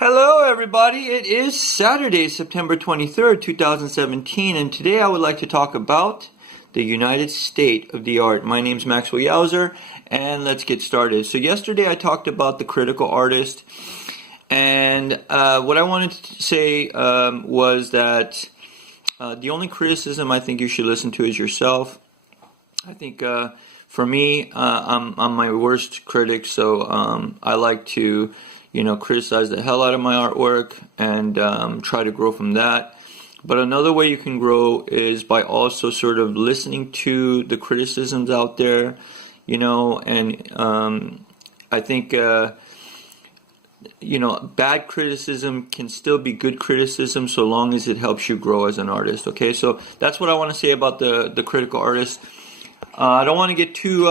Hello everybody, it is Saturday, September 23rd, 2017, and today I would like to talk about the United State of the Art. My name is Maxwell Yowzer, and let's get started. So yesterday I talked about the critical artist, and what I wanted to say was that the only criticism I think you should listen to is yourself. I think for me, I'm my worst critic, so I like to criticize the hell out of my artwork and try to grow from that. But another way you can grow is by also sort of listening to the criticisms out there, and I think, bad criticism can still be good criticism so long as it helps you grow as an artist, okay? So that's what I want to say about the critical artist. I don't want to get too...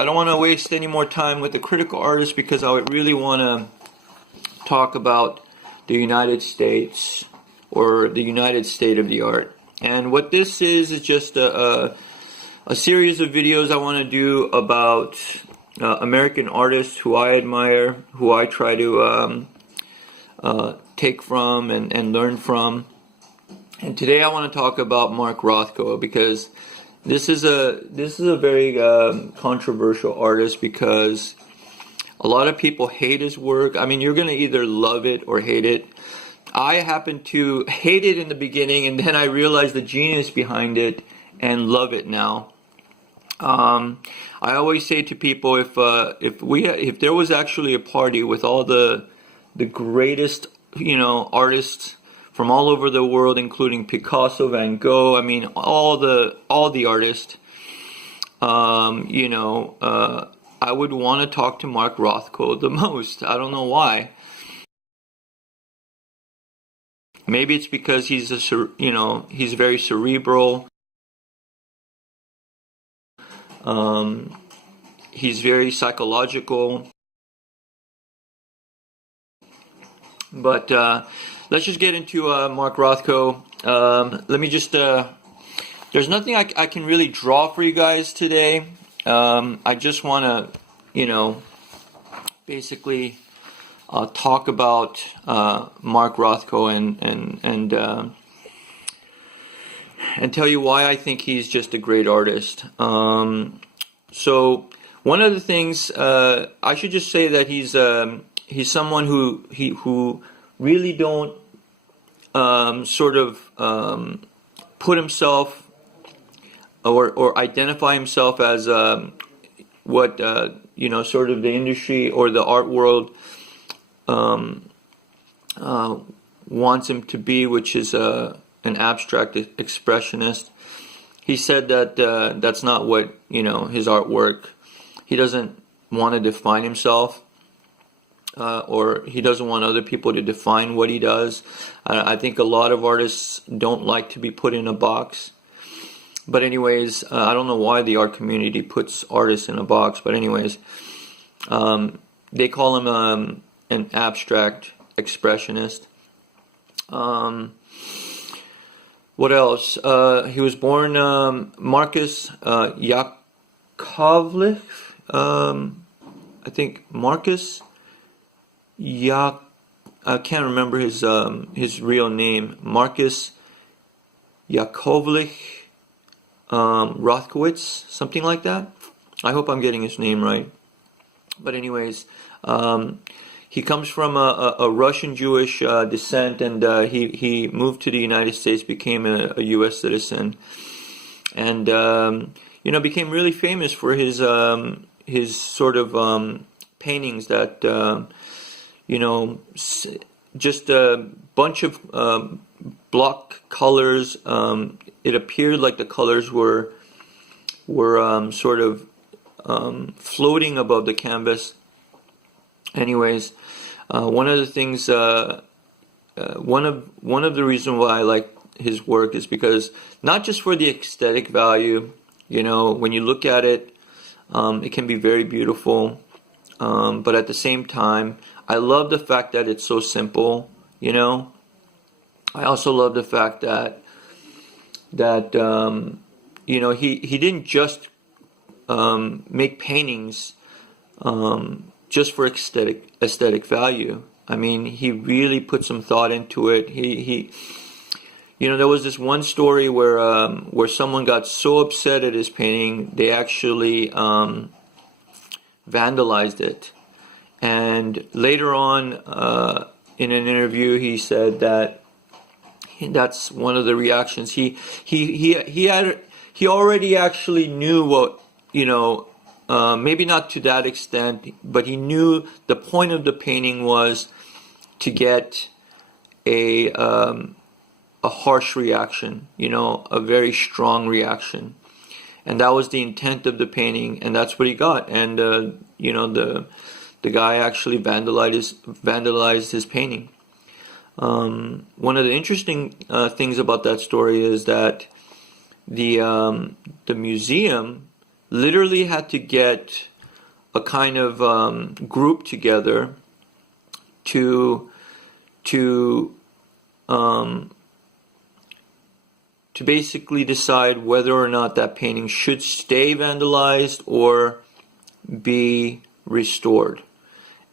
I don't want to waste any more time with the critical artist because I would really want to talk about the United States or the United State of the Art. And what this is just a series of videos I want to do about American artists who I admire, who I try to take from and learn from. And today I want to talk about Mark Rothko because this is a very controversial artist because a lot of people hate his work. I mean, you're going to either love it or hate it. I happen to hate it in the beginning, and then I realized the genius behind it and love it now. I always say to people, if there was actually a party with all the greatest artists from all over the world, including Picasso, Van Gogh, I mean, all the artists, I would want to talk to Mark Rothko the most. I don't know why. Maybe it's because he's he's very cerebral. He's very psychological. But let's just get into Mark Rothko. Let me just... there's nothing I can really draw for you guys today. I just want to, basically talk about Mark Rothko and tell you why I think he's just a great artist. So one of the things I should just say that he's someone who really don't put himself or identify himself as what sort of the industry or the art world wants him to be, which is an abstract expressionist. He said that that's not what his artwork. He doesn't want to define himself. Or he doesn't want other people to define what he does. I think a lot of artists don't like to be put in a box. But anyways, I don't know why the art community puts artists in a box. But anyways, they call him an abstract expressionist. What else? He was born Marcus Yakovlev. I think Marcus... I can't remember his real name. Marcus Yakovlev Rothkowitz, something like that. I hope I'm getting his name right. But anyways, he comes from a Russian Jewish descent, and he moved to the United States, became a U.S. citizen, and became really famous for his sort of paintings that. Just a bunch of block colors. It appeared like the colors were sort of floating above the canvas. Anyways, one of the things, one of the reasons why I like his work is because not just for the aesthetic value. When you look at it, it can be very beautiful, but at the same time, I love the fact that it's so simple, I also love the fact that he didn't just make paintings just for aesthetic value. I mean, he really put some thought into it. There was this one story where someone got so upset at his painting, they actually vandalized it. And later on, in an interview, he said that that's one of the reactions. He already actually knew what, maybe not to that extent, but he knew the point of the painting was to get a harsh reaction, a very strong reaction. And that was the intent of the painting, and that's what he got. And, the guy actually vandalized his painting. One of the interesting things about that story is that the museum literally had to get a kind of group together to basically decide whether or not that painting should stay vandalized or be restored.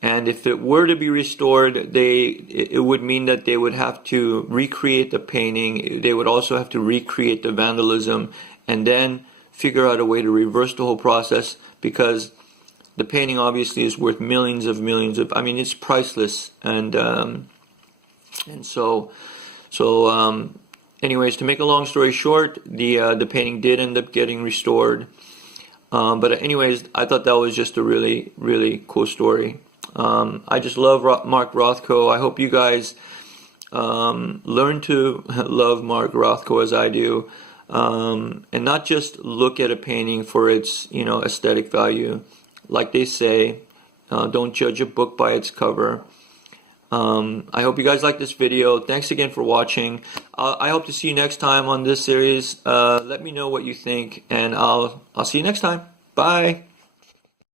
And if it were to be restored, it would mean that they would have to recreate the painting. They would also have to recreate the vandalism and then figure out a way to reverse the whole process, because the painting obviously is worth millions of, I mean, it's priceless. Anyways, to make a long story short, the painting did end up getting restored. But anyways, I thought that was just a really, really cool story. I just love Mark Rothko. I hope you guys learn to love Mark Rothko as I do, and not just look at a painting for its aesthetic value. Like they say, don't judge a book by its cover. I hope you guys like this video. Thanks again for watching. I hope to see you next time on this series. Let me know what you think, and I'll see you next time. Bye.